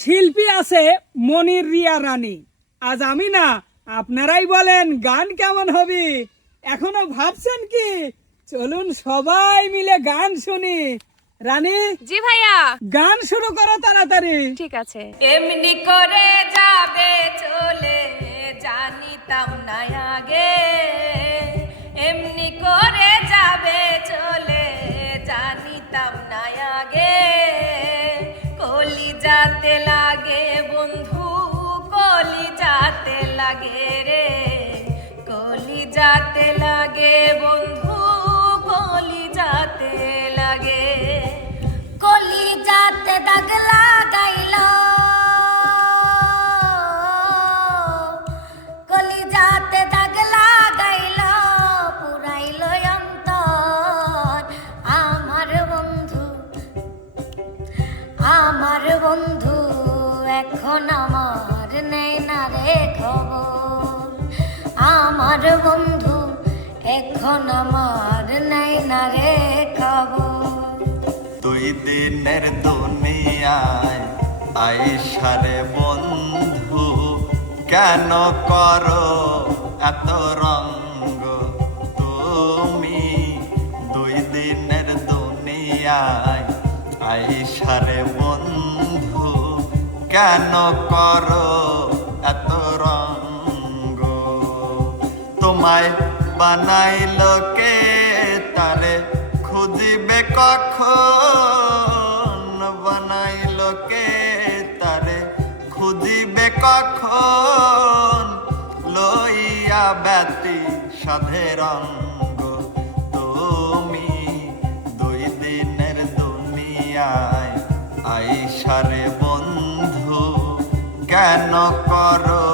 শিল্পী আছে মনির রিয়া রানী। আজ আমি না আপনারাই বলেন গান কেমন হবে? এখনও ভাবছেন কি? চলুন সবাই মিলে গান শুনি। রানী? জি ভাইয়া। গান শুরু করো তাড়াতাড়ি। ঠিক আছে। এমনি করে যাবে চলে জানিতাম না আগে। এমনি করে যাতে লাগে বন্ধু কলি যাতে লাগে রে। কলি যাতে লাগে বন্ধু কলি যাতে লাগে। কলি যাতে দাগ লাগাইল আমার বন্ধু, এখন আমার নেই না রে খবর। আমার বন্ধু, এখন আমার নেই না রে খবর। দুই দিনের দুনিয়ায় আইসারে বন্ধু, কেন করো এত রঙ্গ আইসারে বন্ধু, কেন কর এত রঙ্গ? তোমায় বানাইল কে? তারে খুঁজিবে কখন? বানাইল কে? তারে খুঁজিবে কখন? লইয়া ব্যতি সাধে রঙ্গ। দুনিয়ায় আইসারে বন্ধু কেন করো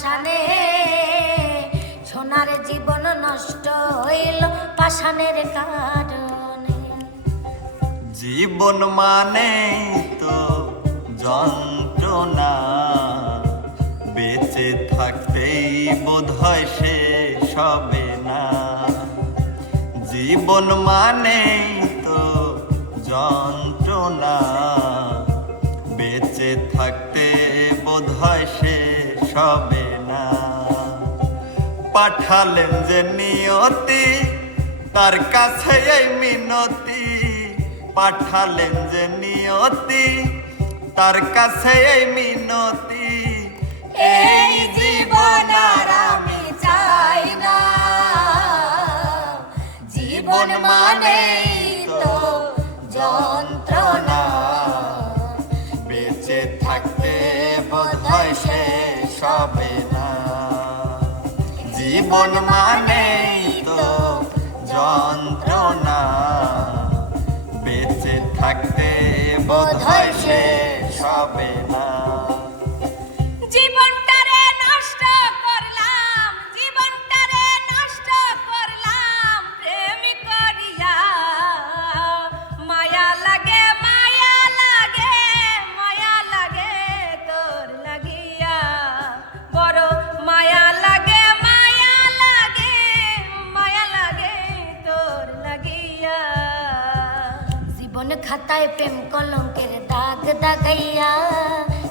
পাশানে সোনার জীবন নষ্ট হইল পাষাণের কারণে। জীবন মানে তো যন্ত্রণা, বেঁচে থাকতেই বোধ হয় শেষ হবে না। জীবন মানেই তো যন্ত্রণা, বেঁচে থাকতে বোধ হয় সে সবে পাঠালেন যে নিয়তি তার কাছে এই মিনতি। পাঠালেন যে নিয়তি তার কাছে এই মিনতি। এই জীবন আর আমি চাই না। জীবন মানে তো যন্ত্রণা। বেঁচে থাকতে বোধ হয় সে সবে জীবন মানে তো যন্ত্রণা। বেঁচে থাকতে বোধ হয় সে সবে না। কলঙ্কের দাগ দাগাইয়া,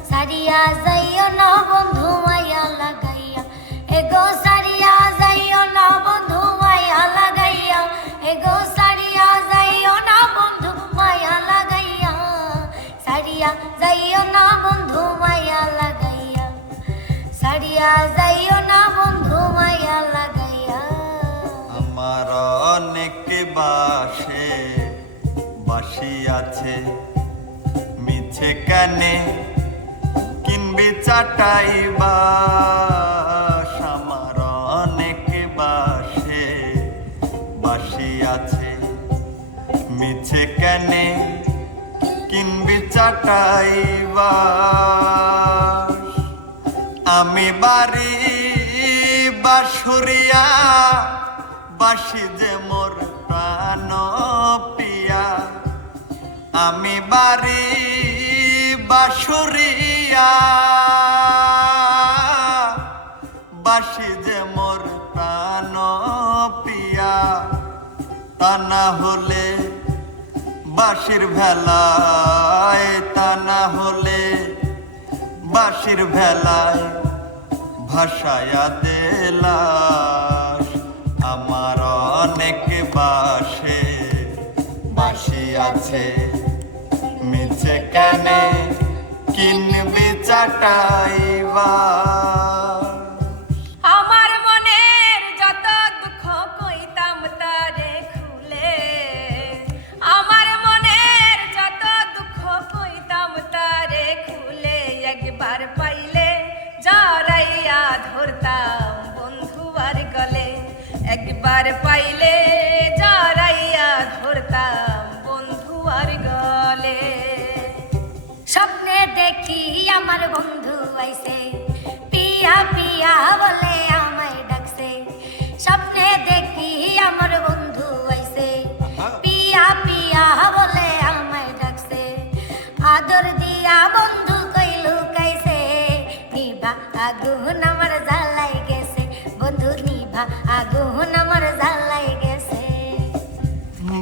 সারিয়া যাইও না বন্ধু মায়া লাগাইয়া। এগো সারিয়া যাইও না বন্ধু মায়া লাগাইয়া, এগো সারিয়া যাইও না বন্ধু মায়া লাগাইয়া। সারিয়া যাইও না বন্ধু মায়া লাগাইয়া, সারিয়া যাইও না আছে। মিছে কানে কিনবি চাটাই বাস। আমার অনেক বাসে বাসি আছে। মিছে কানে কিনবি চাটাই আমি বাড়ি বাসুরিয়া বাসি যে আমি বাড়ি বাসুরিয়া বাসি যে মোর প্রাণ পিয়া তা না হলে বাসির ভেলায়, তা না হলে বাসির ভেলায় ভাসায়া দেলাস। আমার অনেক বাসে বাসি আছে। মিছে কেনে কিনবি চাটাইবা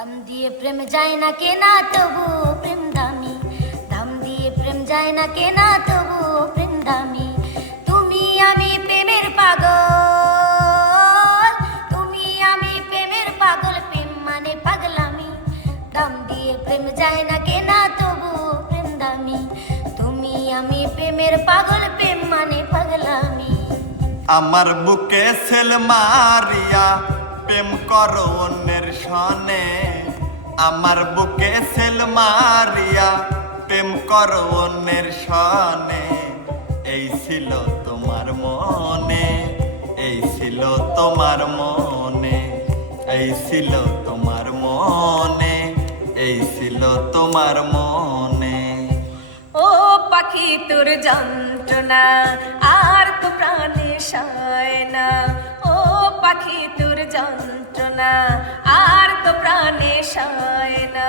দাম দিয়ে প্রেম যায় না কেনা তবু প্রেম দামি দাম দিয়ে প্রেম যায় না কেনা তবু প্রেম দামি তুমি আমি প্রেমের পাগল তুমি আমি প্রেমের পাগল প্রেম মানে পাগলামি যায় না কেনা তবু প্রেম দামি তুমি আমি প্রেমের পাগল প্রেম মানে পাগলামি আমার বুকে সেল মারিয়া প্রেম করো অন্যের সনে। আমার বুকে সেল মারিয়া প্রেম করো অন্যের সনে। এই ছিল তোমার মনে, এই ছিল তোমার মনে, এই ছিল তোমার মনে, এই ছিল তোমার মনে। ও পাখি, তোর যন্ত্রণা আর তো প্রাণে সায় না। ও পাখি, তোর যন্ত্রণা, আর তো প্রাণে সায় না।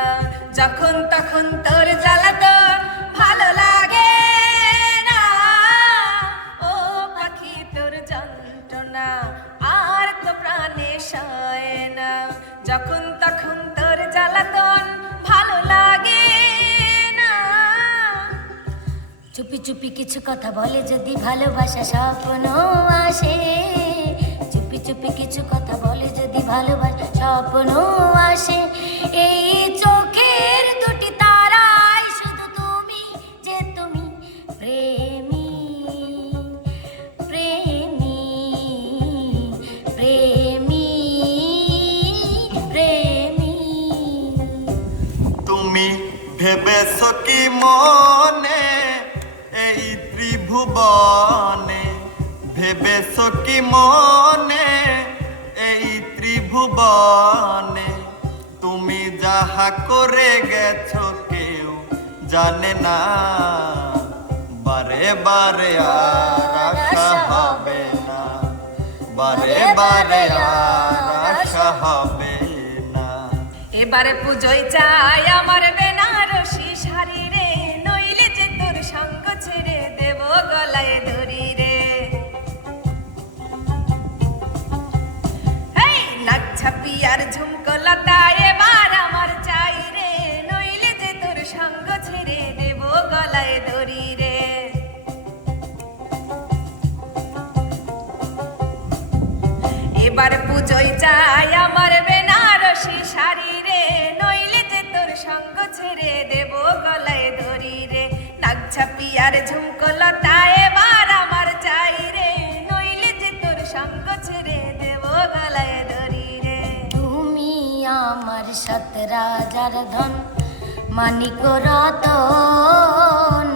যখন তখন তোর জ্বালাতন ভালো লাগে না। ও পাখি, তোর যন্ত্রণা, আর তো প্রাণে সায় না। যখন তখন তোর জ্বালাতন ভালো লাগে না। চুপি চুপি কিছু কথা বলে যদি ভালোবাসা স্বপ্ন আসে চুপি কিছু কথা বলে যদি ভালোবাসা স্বপ্ন আসে, এই চোখের দুটি তারাই শুধু তুমি যে তুমি। প্রেমী প্রেমী প্রেমী প্রেমী। তুমি ভেবেছ কি মনে এই ত্রিভুবনে ভেবেছ কি মনে? এই ত্রিভুবনে তুমি যাহা করে গেছ কেউ জানে না। বারে বারে আর আশা হবে না। বারে বারে আর আশা হবে না। এবারে পুজোয় চাই আমার বেনারসি ছাপি আর ঝুমকো লতা এবার আমার চাই রে। নইলে যে তোর সঙ্গ ছেড়ে দেব গলায় দড়ি রে। এবার পুজোয় চাই আমার বেনারসি শাড়ি রে। নইলে যে তোর সঙ্গ ছেড়ে দেব গলায় দড়ি রে। নাক ছাপি আর ঝুমকো লতা এবার সাত রাজার ধন মানিক রতন।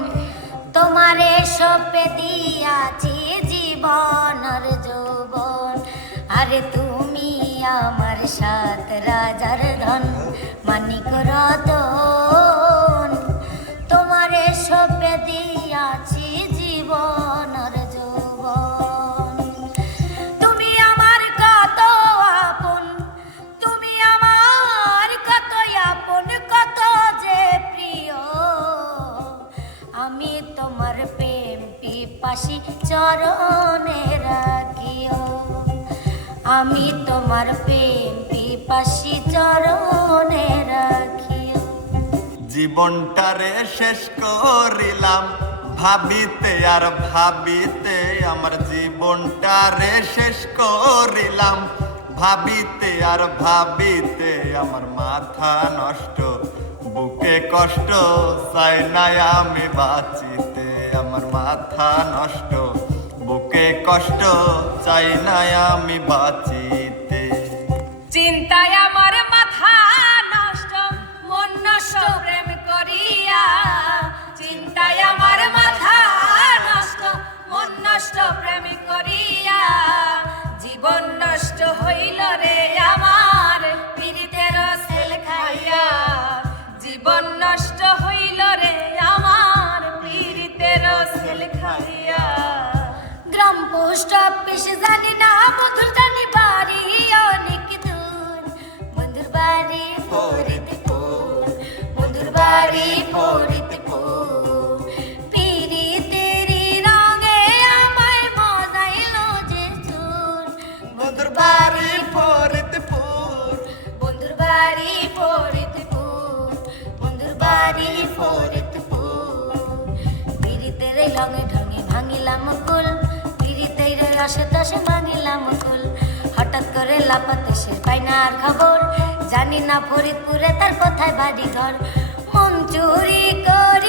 তোমারে সপে দিয়াছি জীবন আর যৌবন। আরে তুমি জীবনটারে শেষ করিলাম। ভাবিতে আর ভাবিতে আমার জীবনটারে শেষ করিলাম। ভাবিতে আর ভাবিতে আমার মাথা নষ্ট। বুকে কষ্ট চাই না আমি বাঁচিতে আমার মাথা নষ্ট। বুকে কষ্ট চাই না আমি বাঁচিতে পোস্ট অফিস জানি না মধুর জানি বাড়ি অনেক দূর মধুর বাড়ি ফরিদপুর মধুর বাড়ি ফরিদপুর খবর? জানি না ফরিদপুরে তার কোথায় বাড়ি ঘর মন চুরি গেল